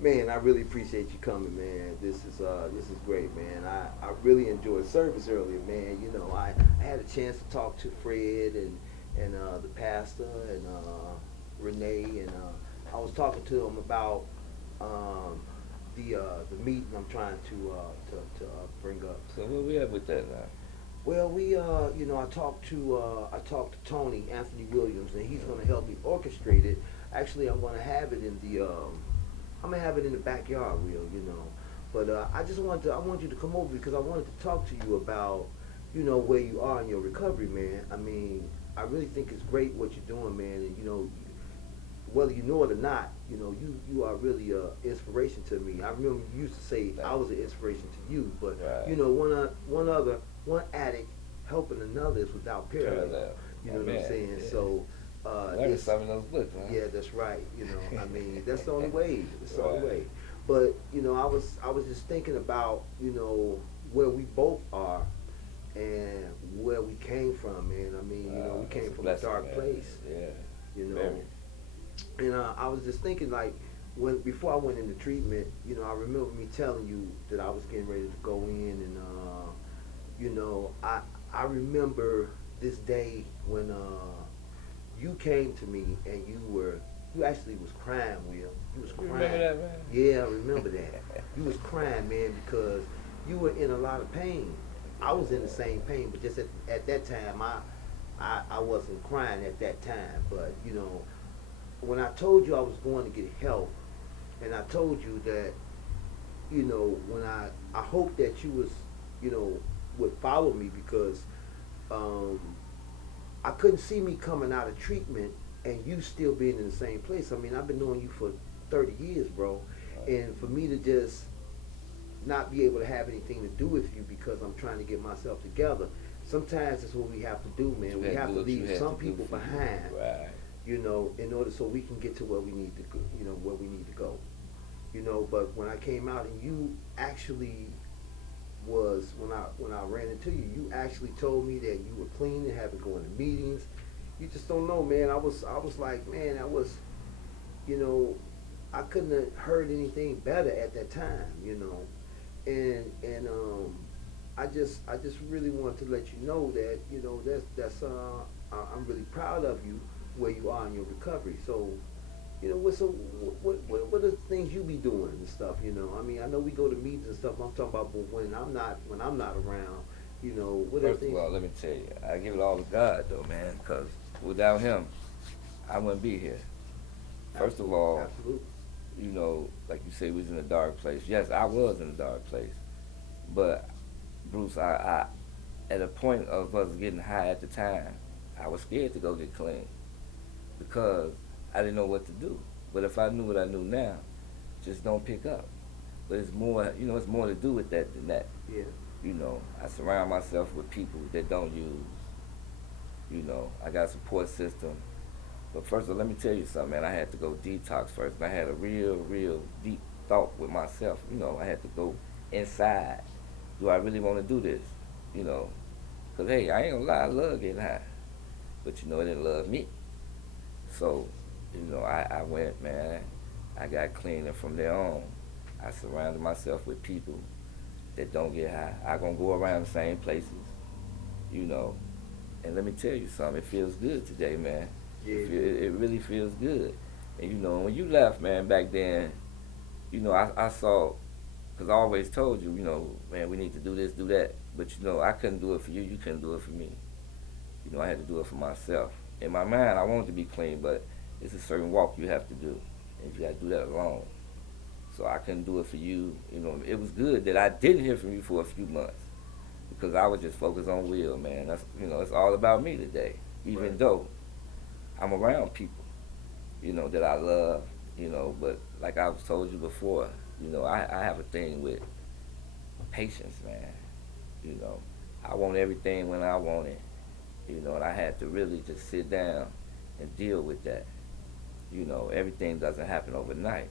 Man, I really appreciate you coming, man. This is great, man. I really enjoyed service earlier, man. You know, I had a chance to talk to Fred and the pastor and Renee and I was talking to them about um, the meeting I'm trying to bring up. So where we at with that now? Well, you know, I talked to Tony Anthony Williams, and he's going to help me orchestrate it. Actually, I'm gonna have it in the backyard, you know. But I want you to come over because I wanted to talk to you about, you know, where you are in your recovery, man. I mean, I really think it's great what you're doing, man, and you know, whether you know it or not, you know, you are really a inspiration to me. I remember you used to say I Thank was an inspiration to you, but you. Right. you know, one addict helping another is without parallel. Parallel. You know My what I'm man. saying? Yeah. So Learning it's some of those books, huh? yeah, that's right. You know, I mean, that's the only way. It's the only Right. way. But you know, I was just thinking about you know where we both are and where we came from, man. I mean, you know, we It's came a from a blessing, dark man. place, Yeah. you know, Very. and I was just thinking like when before I went into treatment, you know, I remember me telling you that I was getting ready to go in, and you know, I remember this day when you came to me and you actually was crying, Will. You was You remember crying. that, man? Yeah, I remember that. You was crying, man, because you were in a lot of pain. I was in the same pain, but just at that time, I wasn't crying at that time. But you know, when I told you I was going to get help, and I told you that you know when I hope that you was you know would follow me because um, I couldn't see me coming out of treatment and you still being in the same place. I mean, I've been knowing you for 30 years, bro. Right. And for me to just not be able to have anything to do with you because I'm trying to get myself together, sometimes that's what we have to do, But man. you We had to have do to what you leave had to some do people for you. behind, Right. you know, in order so we can get to where we need to go, you know, where we need to go. You know, but when I came out and you actually was when I ran into you, you actually told me that you were clean and haven't going to meetings. You just don't know, man. I was like, man, I was, you know, I couldn't have heard anything better at that time, you know, and I just really wanted to let you know that you know that's I'm really proud of you where you are in your recovery. So you know, what are the things you be doing and stuff? You know, I mean, I know we go to meetings and stuff. I'm talking about, but when I'm not around, you know, what are the First of things? all, let me tell you, I give it all to God, though, man, because without Him, I wouldn't be here. First of Absolutely, all, absolutely, you know, like you say, we was in a dark place. Yes, I was in a dark place, but Bruce, at a point of us getting high at the time, I was scared to go get clean because I didn't know what to do. But if I knew what I knew now, just don't pick up. But it's more, you know, it's more to do with that than that. yeah, You know, I surround myself with people that don't use. You know, I got a support system. But first of all, let me tell you something, man. I had to go detox first. And I had a real deep thought with myself. You know, I had to go inside. Do I really want to do this? You know, because, hey, I ain't gonna lie, I love getting high. But, you know, it didn't love me. So, you know, I went, man. I got clean. And from there on, I surrounded myself with people that don't get high. I gonna go around the same places, you know. And let me tell you something, it feels good today, man. yeah, it do. It really feels good. And you know, when you left, man, back then, you know, I saw, because I always told you, you know, man, we need to do this, do that. But you know, I couldn't do it for you, you couldn't do it for me. You know, I had to do it for myself. In my mind, I wanted to be clean, but it's a certain walk you have to do. And you got to do that alone. So I couldn't do it for you. You know, it was good that I didn't hear from you for a few months because I was just focused on Will, man. That's you know, it's all about me today. Right. Even though I'm around people, you know, that I love, you know, but like I've told you before, you know, I have a thing with patience, man. You know, I want everything when I want it, you know, and I had to really just sit down and deal with that. You know, everything doesn't happen overnight.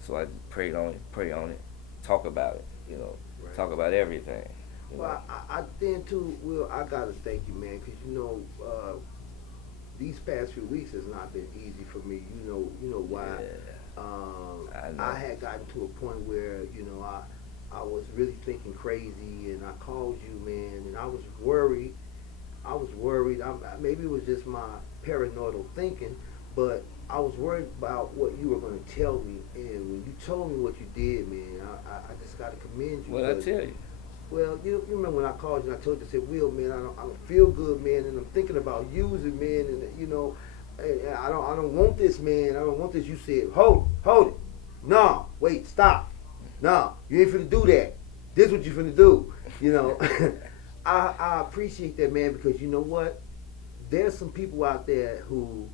So I prayed on it, pray on it, talk about it, you know, Right. talk about everything, you know. Well, I then too, Will, I gotta thank you, man, because you know, these past few weeks has not been easy for me. You know why? Yeah, I I know. had gotten to a point where, you know, I was really thinking crazy, and I called you, man, and I was worried. I was worried. Maybe it was just my paranoid thinking, but I was worried about what you were going to tell me. And when you told me what you did, man, I just got to commend you. What I 'Cause, tell you? well, you remember when I called you and I told you, I said, Will, man, I don't feel good, man, and I'm thinking about using, man, and you know, and I don't want this, man. I don't want this. You said, hold it. No, wait, stop. No, you ain't finna do that. This what you finna do. You know, I appreciate that, man, because you know what? There's some people out there who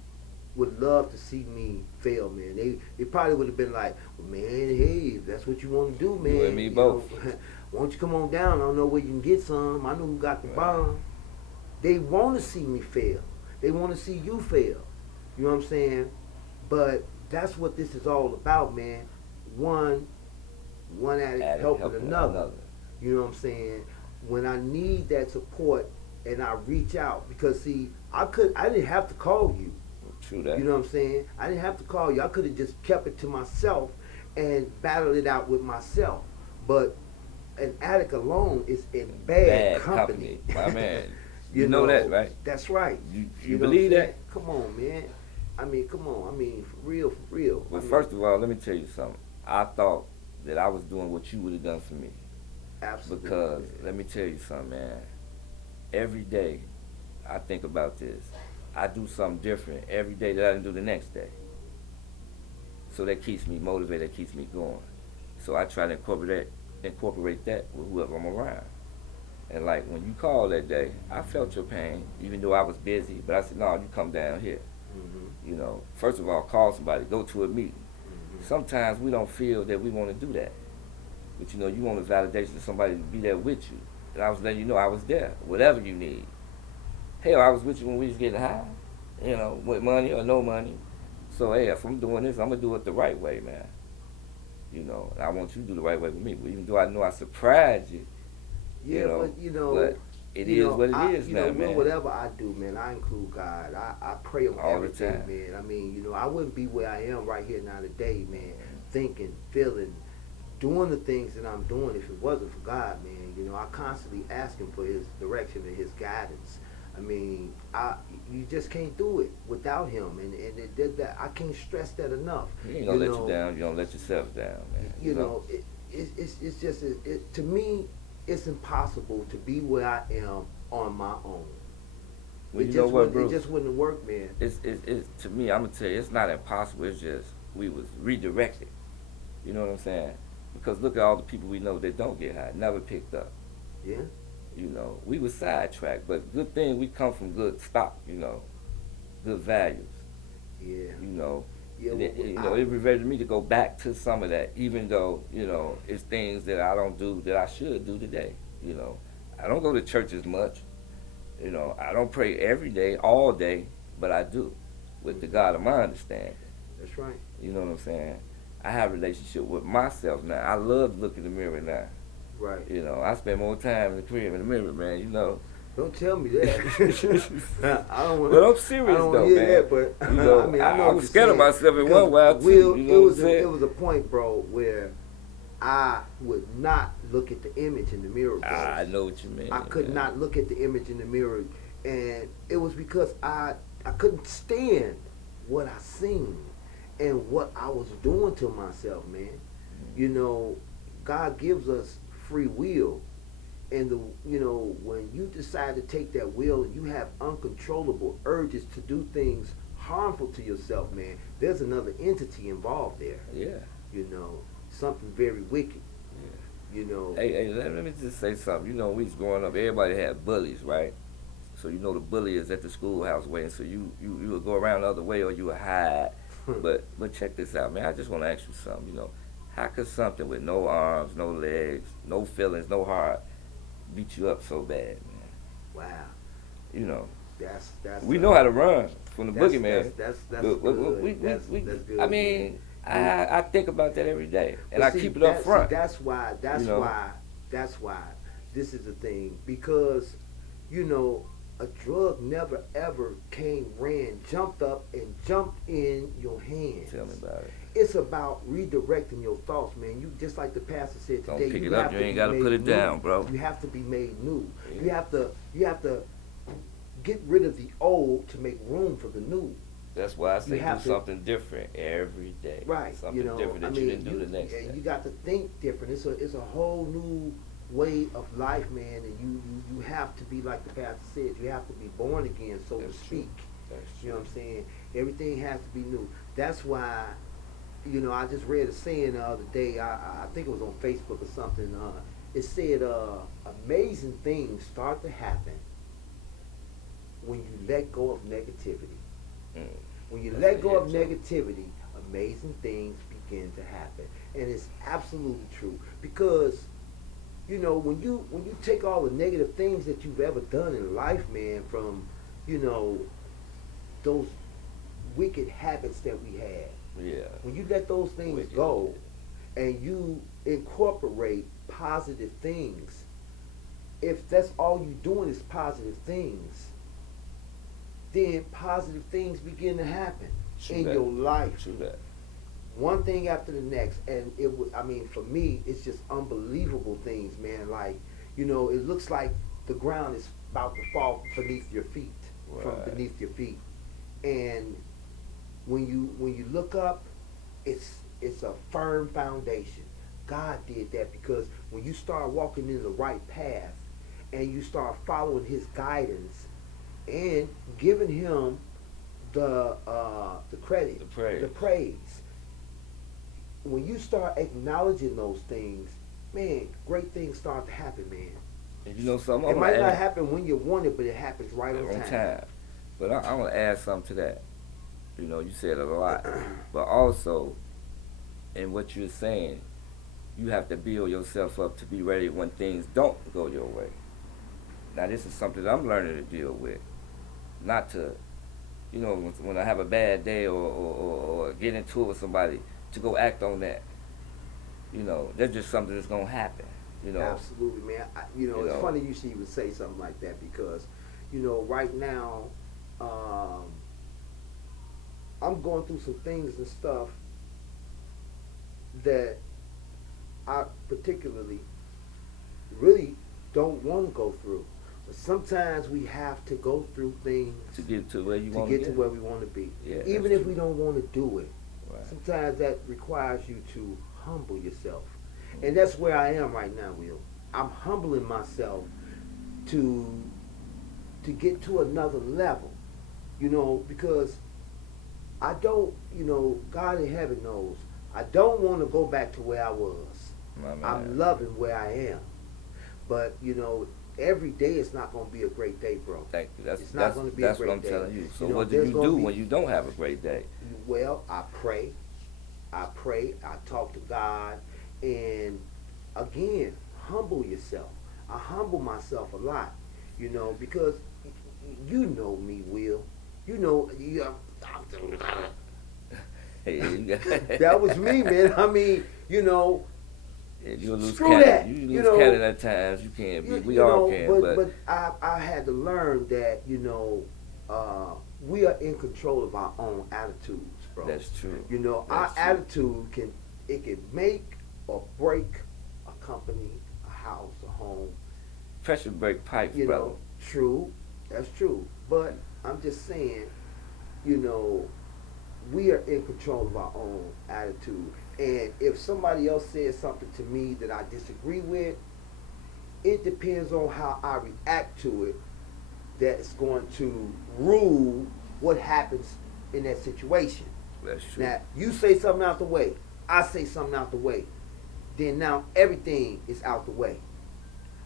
would love to see me fail, man. They probably would have been like, well, man, hey, if that's what you want to do, man. You and me you both. Know, why don't you come on down? I don't know where you can get some. I know who got the bomb. They want to see me fail. They want to see you fail. You know what I'm saying? But that's what this is all about, man. One addict helping another. You know what I'm saying? When I need that support and I reach out, because see, I didn't have to call you. True that. You know what I'm saying? I didn't have to call you. I could have just kept it to myself and battled it out with myself. But an addict alone is in bad company. My man. You know that, right? That's right. You know believe what I'm saying? that? Come on, man. I mean, come on. I mean, for real, for real. Well, I mean, first of all, let me tell you something. I thought that I was doing what you would have done for me. absolutely. Because, let me tell you something, man. Every day, I think about this. I do something different every day that I didn't do the next day. So that keeps me motivated, that keeps me going. So I try to incorporate that with whoever I'm around. And like when you called that day, I felt your pain, even though I was busy. But I said, no, you come down here. Mm-hmm. You know, first of all, call somebody, go to a meeting. Mm-hmm. Sometimes we don't feel that we want to do that. But you know, you want a validation of somebody to be there with you. And I was letting you know I was there, whatever you need. Hell, I was with you when we was getting high, you know, with money or no money. So, hey, if I'm doing this, I'm going to do it the right way, man. You know, I want you to do the right way with me. But even though I know I surprised you, Yeah, you know, but you know, but it is what it is now, you know, man. whatever I do, man, I include God. I pray on All the everything, time. man. I mean, you know, I wouldn't be where I am right here now today, man. Thinking, feeling, doing the things that I'm doing if it wasn't for God, man. You know, I constantly ask Him for His direction and His guidance. I mean, you just can't do it without Him, and that I can't stress that enough. You ain't going to let you down. You don't let yourself down, man. You know, it's just to me, it's impossible to be where I am on my own. Well, It you just know what, wouldn't- Bruce? It just wouldn't work, man. It's to me, I'm going to tell you, it's not impossible. It's just we was redirected. You know what I'm saying? Because look at all the people we know that don't get high, never picked up. Yeah. You know, we was sidetracked, but good thing we come from good stock, you know, good values, Yeah. you know. Yeah. And it motivated me to go back to some of that, even though, you know, it's things that I don't do that I should do today, you know. I don't go to church as much, you know. I don't pray every day, all day, but I do, with the God of my understanding. That's right. You know what I'm saying? I have a relationship with myself now. I love to look in the mirror now. Right. You know, I spend more time in the crib in the mirror, man, you know. Don't tell me that. I don't want. But I'm I serious don't though, hear man. that, but You know, I mean, I know I what was you're scared of saying. myself in Because one while too. Will, You know what I'm it saying? was a point, bro, where I would not look at the image in the mirror, bro. I know what you mean. I could man. not look at the image in the mirror, and it was because I couldn't stand what I seen and what I was doing to myself, man. You know, God gives us free will, and when you decide to take that will and you have uncontrollable urges to do things harmful to yourself, man, there's another entity involved there. Yeah. You know, something very wicked. Yeah. You know. Hey, let me just say something. You know, we was growing up, everybody had bullies, right? So you know the bully is at the schoolhouse waiting, so you would go around the other way or you would hide. But check this out, man. I just want to ask you something. You know, how could something with no arms, no legs, no feelings, no heart beat you up so bad, man? Wow. You know, That's we know how to run from the boogeyman. That's But good. That's good. I mean, I think about that every day, and But I see, keep it up front. That's why. You know? That's why. This is the thing, because you know a drug never ever jumped up and jumped in your hands. Tell me about it. it's about redirecting your thoughts, man. You just like the pastor said Don't today. pick You it up. have You to ain't be gotta made put it new. down, bro. You have to be made new. Yeah. You have to get rid of the old to make room for the new. That's why I say do have to- something different every day. Right. Something You know, different that I you mean, didn't do the next yeah, day. you got to think different. It's a whole new way of life, man. And you have to be like the pastor said. You have to be born again, so That's to true. speak. That's You know true. what I'm saying? Everything has to be new. That's why, you know, I just read a saying the other day. I think it was on Facebook or something. It said, amazing things start to happen when you let go of negativity. Mm. When you That's let the go of hit, negativity, amazing things begin to happen. And it's absolutely true. Because, you know, when you take all the negative things that you've ever done in life, man, from, you know, those wicked habits that we had, Yeah. when you let those things Wicked. go and you incorporate positive things, if that's all you're doing is positive things, then positive things begin to happen True in that. your life. True that. One thing after the next, and it was, I mean, for me, it's just unbelievable things, man. Like, you know, it looks like the ground is about to fall beneath your feet, from Right. beneath your feet. And when you look up, it's a firm foundation. God did that because when you start walking in the right path and you start following His guidance and giving Him the credit, The praise. when you start acknowledging those things, man, great things start to happen, man. And you know something? It might not happen when you want it, but it happens right on on time. time. But I want to add something to that. You know, you said it a lot. But also, in what you're saying, you have to build yourself up to be ready when things don't go your way. Now, this is something that I'm learning to deal with. Not to, you know, when I have a bad day or get into it with somebody, to go act on that. You know, that's just something that's going to happen. You know, Absolutely, man. It's know. funny you should even say something like that because, you know, right now, I'm going through some things and stuff that I particularly really don't want to go through. But sometimes we have to go through things to get to where you to want get to where we want to be. Yeah, Even that's if true. we don't want to do it. Right. Sometimes that requires you to humble yourself. And that's where I am right now, Will. I'm humbling myself to get to another level. You know, because I don't, you know, God in heaven knows, I don't want to go back to where I was. My man. I'm loving where I am. But, you know, every day is not going to be a great day, bro. Thank you. It's not gonna be a that's great what I'm day. telling you. So You know, what do there's you gonna do be- when you don't have a great day? Well, I pray, I talk to God, and again, humble yourself. I humble myself a lot, you know, because you know me, Will. You know, Hey, that was me, man. I mean, you know, Yeah, you lose Screw cannon. that. You You lose know, cannon at times. You can't be. We you all know, can, but I had to learn that, you know, we are in control of our own attitudes, bro. that's true. You know, That's our true. attitude can make or break a company, a house, a home. Pressure break pipes, You brother. know, true, that's true. But I'm just saying, you know, we are in control of our own attitude. And if somebody else says something to me that I disagree with, it depends on how I react to it. That's going to rule what happens in that situation. That's true. Now, you say something out the way, I say something out the way, then now everything is out the way.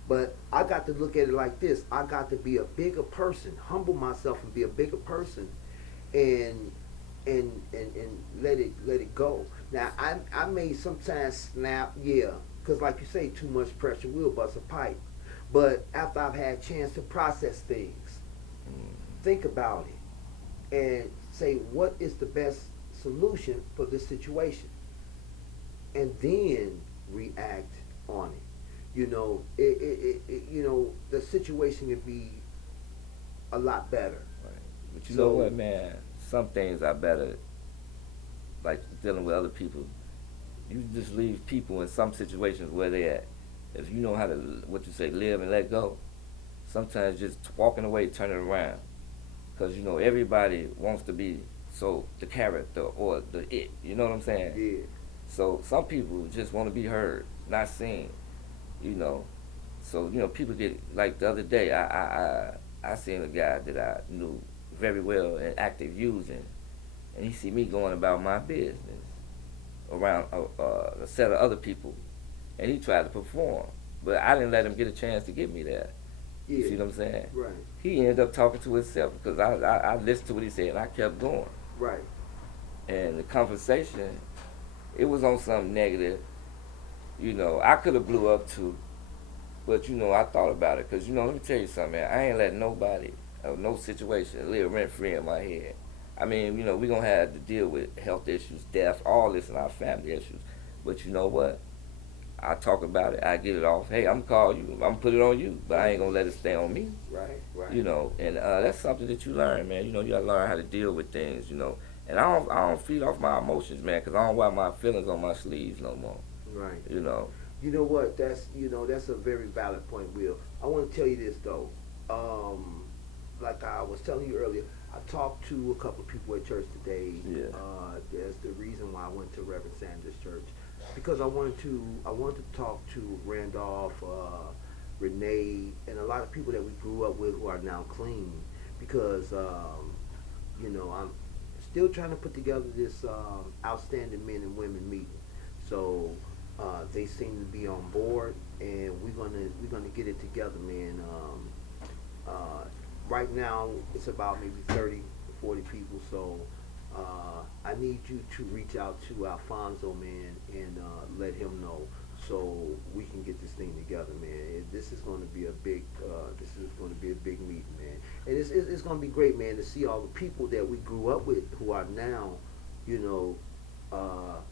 But I got to look at it like this. I got to be a bigger person, humble myself and be a bigger person and let it go. Now, I may sometimes snap, yeah, because like you say, too much pressure will bust a pipe. But after I've had a chance to process things, think about it, and say what is the best solution for this situation, and then react on it. You know, you know, the situation could be a lot better. Right. But you So- know what, man? Some things are better like dealing with other people, you just leave people in some situations where they at. If you know how to, what you say, live and let go, sometimes just walking away, turning around. Because, you know, everybody wants to be so the character or the it. You know what I'm saying? Yeah. So some people just want to be heard, not seen. You know. So, you know, people get, like the other day, I seen a guy that I knew very well and active using, and he see me going about my business around a set of other people, and he tried to perform, but I didn't let him get a chance to get me there. You Yeah. see what I'm saying? Right. He ended up talking to himself because I listened to what he said and I kept going. Right. And the conversation, it was on something negative. You know, I could have blew up too, but you know, I thought about it because, you know, let me tell you something, man. I ain't let nobody, no situation live rent free in my head. I mean, you know, we gonna have to deal with health issues, death, all this in our family issues. But you know what? I talk about it. I get it off. Hey, I'm gonna call you. I'm gonna put it on you, but I ain't gonna let it stay on me. Right. Right. You know, and that's something that you learn, man. You know, you gotta learn how to deal with things. You know, and I don't feed off my emotions, man, because I don't wear my feelings on my sleeves no more. Right. You know. You know what? That's a very valid point, Will. I want to tell you this though. Like I was telling you earlier, I talked to a couple of people at church today. Yeah. That's the reason why I went to Reverend Sanders' church, because I wanted to talk to Randolph, Renee, and a lot of people that we grew up with who are now clean, because I'm still trying to put together this outstanding men and women meeting. So they seem to be on board, and we're gonna get it together, man. Right now it's about maybe 30 to 40 people, so I need you to reach out to Alfonso, man, and let him know so we can get this thing together, man. This is going to be a big meeting, man, and it's going to be great, man, to see all the people that we grew up with who are now, you know,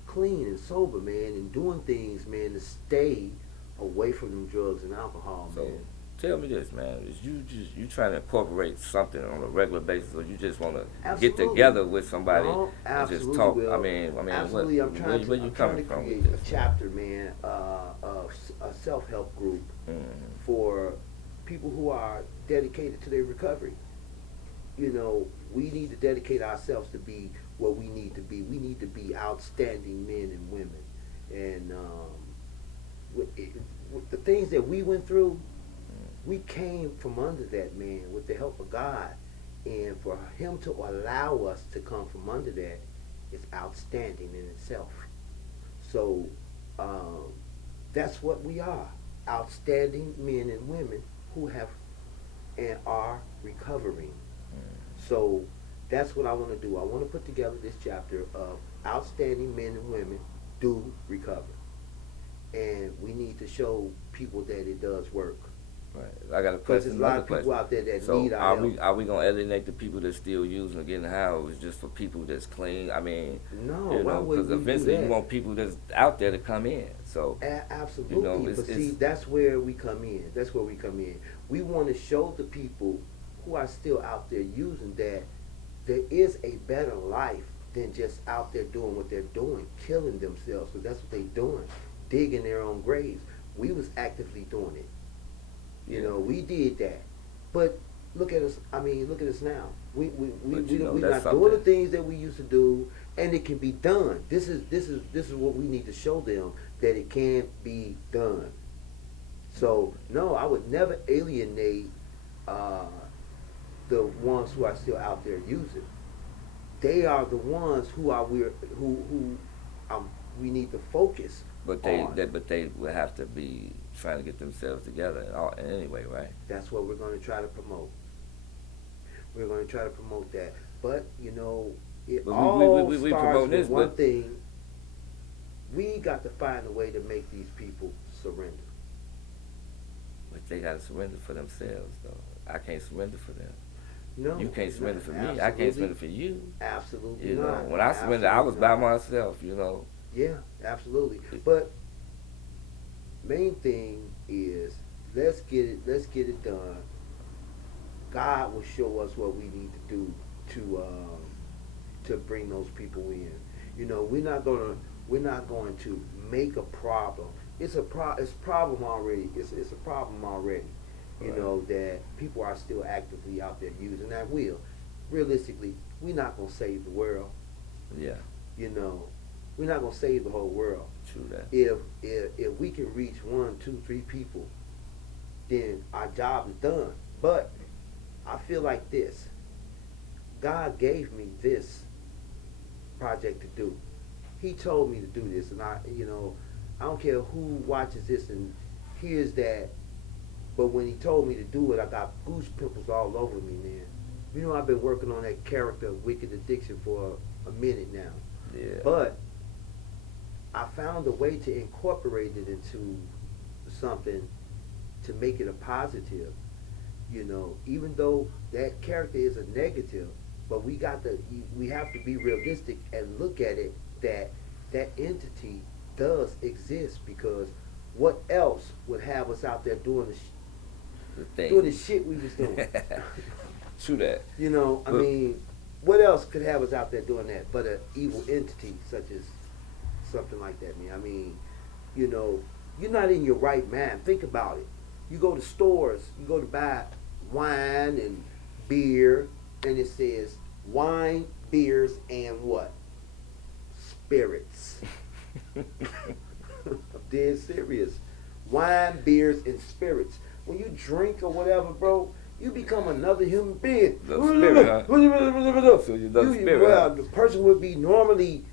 clean and sober, man, and doing things, man, to stay away from them drugs and alcohol, So man. tell me this, man. Is you trying to incorporate something on a regular basis, or you just want to get Absolutely. together with somebody No, and just absolutely, talk? Will. What, Absolutely, where you I'm trying coming to from create with a this, man? chapter, man, of a self-help group Mm-hmm. for people who are dedicated to their recovery. You know, we need to dedicate ourselves to be what we need to be. We need to be outstanding men and women, and with the things that we went through, we came from under that, man, with the help of God. And for him to allow us to come from under that is outstanding in itself. So that's what we are, outstanding men and women who have and are recovering. So that's what I want to do. I want to put together this chapter of outstanding men and women do recover. And we need to show people that it does work. Right. I got a Because there's question. a lot Another of people question. out there that So need our are help. we gonna alienate the people that still using or getting high, or is just for people that's clean? I mean, No, you why know, would because we do eventually you that? want people that's out there to come in. So Absolutely, you know, but see, that's where we come in. That's where we come in. We want to show the people who are still out there using that there is a better life than just out there doing what they're doing, killing themselves. Because that's what they're doing, digging their own graves. We was actively doing it. You know, we did that. But look at us. I mean, look at us now. But you know, We're that's not doing the something. things that we used to do, and it can be done. This is what we need to show them, that it can be done. So no, I would never alienate uh, the ones who are still out there using. They are the ones who we need to focus But on. they would have to be trying to get themselves together in any way, right? That's what we're going to try to promote. We're going to try to promote that. But you know, it But all we starts promote with this, one but thing. We got to find a way to make these people surrender. they gotta surrender for themselves, though. I can't surrender for them. No, You can't surrender not, for me. I can't absolutely, surrender for you. absolutely You know, not. when I surrendered, I was Absolutely by not. myself. You know. Yeah, absolutely. But main thing is let's get it done. God will show us what we need to do to bring those people in. You know, we're not going to make a problem. It's a problem already. It's a problem already. You Right. know that people are still actively out there using that wheel. Realistically, we're not gonna save the world. Yeah. You know, we're not gonna save the whole world. True that. If we can reach one, two, three people, then our job is done. But I feel like this. God gave me this project to do. He told me to do this, and I don't care who watches this and hears that. But when he told me to do it, I got goose pimples all over me, man. You know, I've been working on that character, Wicked Addiction, for a minute now. Yeah. But I found a way to incorporate it into something to make it a positive. You know, even though that character is a negative, but we have to be realistic and look at it that that entity does exist, because what else would have us out there doing The thing. doing the shit we was doing? True that. You know, I Look. mean, what else could have us out there doing that but an evil entity such as something like that, man? I mean, you know, you're not in your right mind. Think about it. You go to stores, you go to buy wine and beer, and it says wine, beers, and what? Spirits. I'm dead serious. Wine, beers, and spirits. When you drink or whatever, bro, you become another human being. The spirit, huh? So you're the spirit, Well, huh? the person would be normally,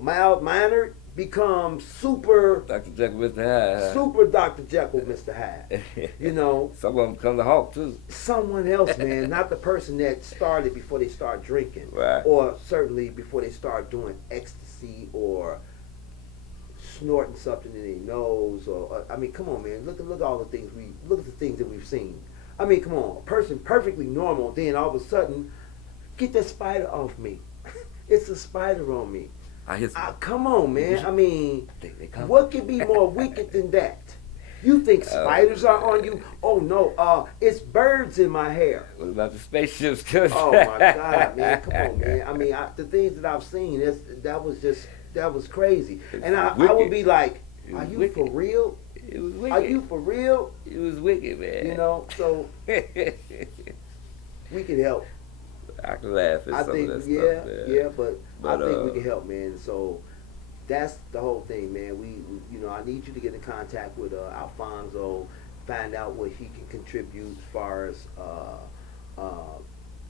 mild mannered, become super, Dr. Jekyll, Mr. Hyde. Huh? super Dr. Jekyll, Mr. Hyde. You know, Some of them come to Hulk too. someone else, man, not the person that started before they start drinking, Right. or certainly before they start doing ecstasy or snorting something in their nose, or I mean, come on, man, look at all the things look at the things that we've seen. I mean, come on, a person perfectly normal, then all of a sudden, get that spider off me. It's a spider on me. I hear Come on, man. I mean, they come. what could be more wicked than that? You think spiders are on you? Oh no, it's birds in my hair. What about the spaceships? Oh my God, man! Come on, man. I mean, the things that I've seen, that was crazy. And I would be like, It are was you wicked. for real? It was wicked. Are you for real? It was wicked, man. You know, so we can help. I can laugh at I some think, of that yeah, stuff, man. yeah, but I But, think we can help, man. So that's the whole thing, man. I need you to get in contact with Alfonso, find out what he can contribute as far as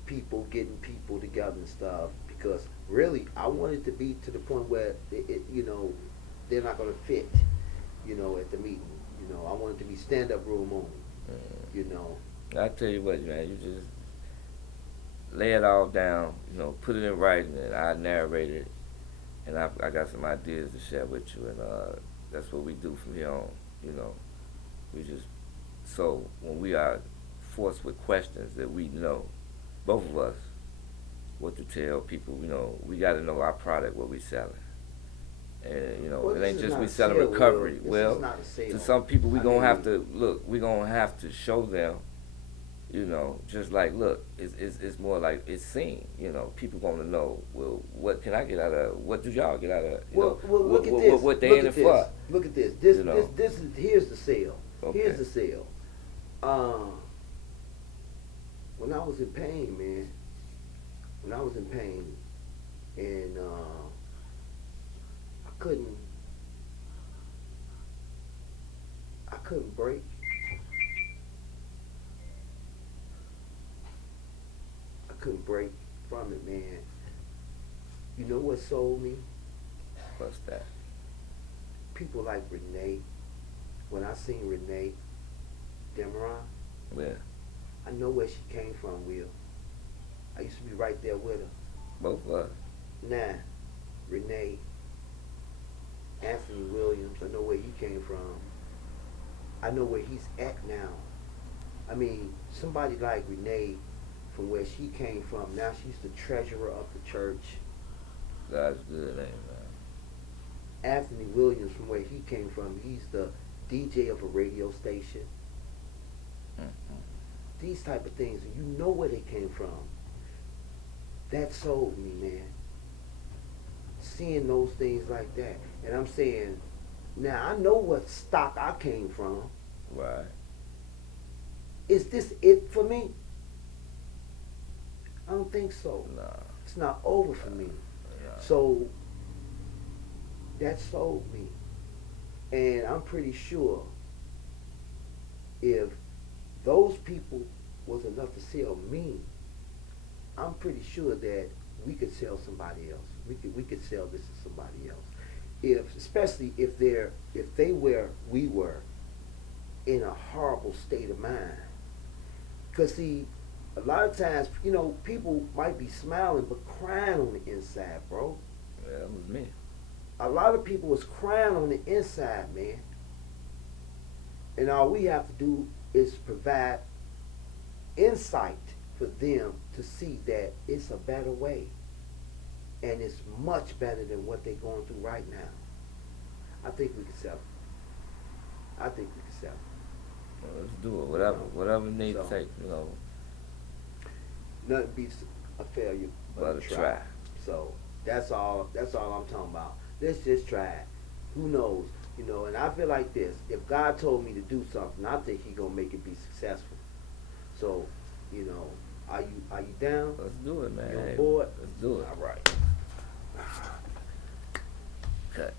people getting people together and stuff. Because really, I want it to be to the point where they're not going to fit, at the meeting. I want it to be stand-up room only. You know. I tell you what, man, you just lay it all down, put it in writing, and I narrate it, and I got some ideas to share with you, and that's what we do from here on. We just so when we are forced with questions that we know, both of us, what to tell people. We got to know our product, what we selling. And Well, it this ain't is just not we a selling sale, recovery. Will. This is not a sale. To some people we I gonna mean- have to look. We gonna have to show them. Just like look, it's more like it's seen. People gonna know. Well, what can I get out of? What do y'all get out of? Well, look at this. What they Look in at it this. for? Look at this. You know. This is here's the sale. Okay. Here's the sale. When I was in pain, man. When I was in pain, and I couldn't break. I couldn't break from it, man. You know what sold me? What's that? People like Renee. When I seen Renee Demeron, Yeah, I know where she came from, Will. I used to be right there with her. both of us. Nah, Renee, Anthony Williams, I know where he came from. I know where he's at now. I mean, somebody like Renee, from where she came from, now she's the treasurer of the church. God's good, ain't man. Anthony Williams, from where he came from, he's the DJ of a radio station. These type of things, and you know where they came from. That sold me, man. seeing those things like that, and I'm saying, now I know what stock I came from. Right. Is this it for me? I don't think so. Nah. It's not over for me. Nah. So that sold me, and I'm pretty sure if those people was enough to sell me, I'm pretty sure that we could sell somebody else. We could sell this to somebody else. If especially if they were we were in a horrible state of mind. Cause see, a lot of times, people might be smiling but crying on the inside, bro. Yeah, that was me. A lot of people was crying on the inside, man. And all we have to do is provide insight for them to see that it's a better way. And it's much better than what they're going through right now. I think we can sell it. I think we can sell it. Well, let's do it. Whatever it needs to So, take, Nothing beats a failure but a try. So that's all I'm talking about. Let's just try it. Who knows? And I feel like this. If God told me to do something, I think He gonna make it be successful. So, are you down? Let's do it, man. You on Hey, board? let's do it. All right. Cut.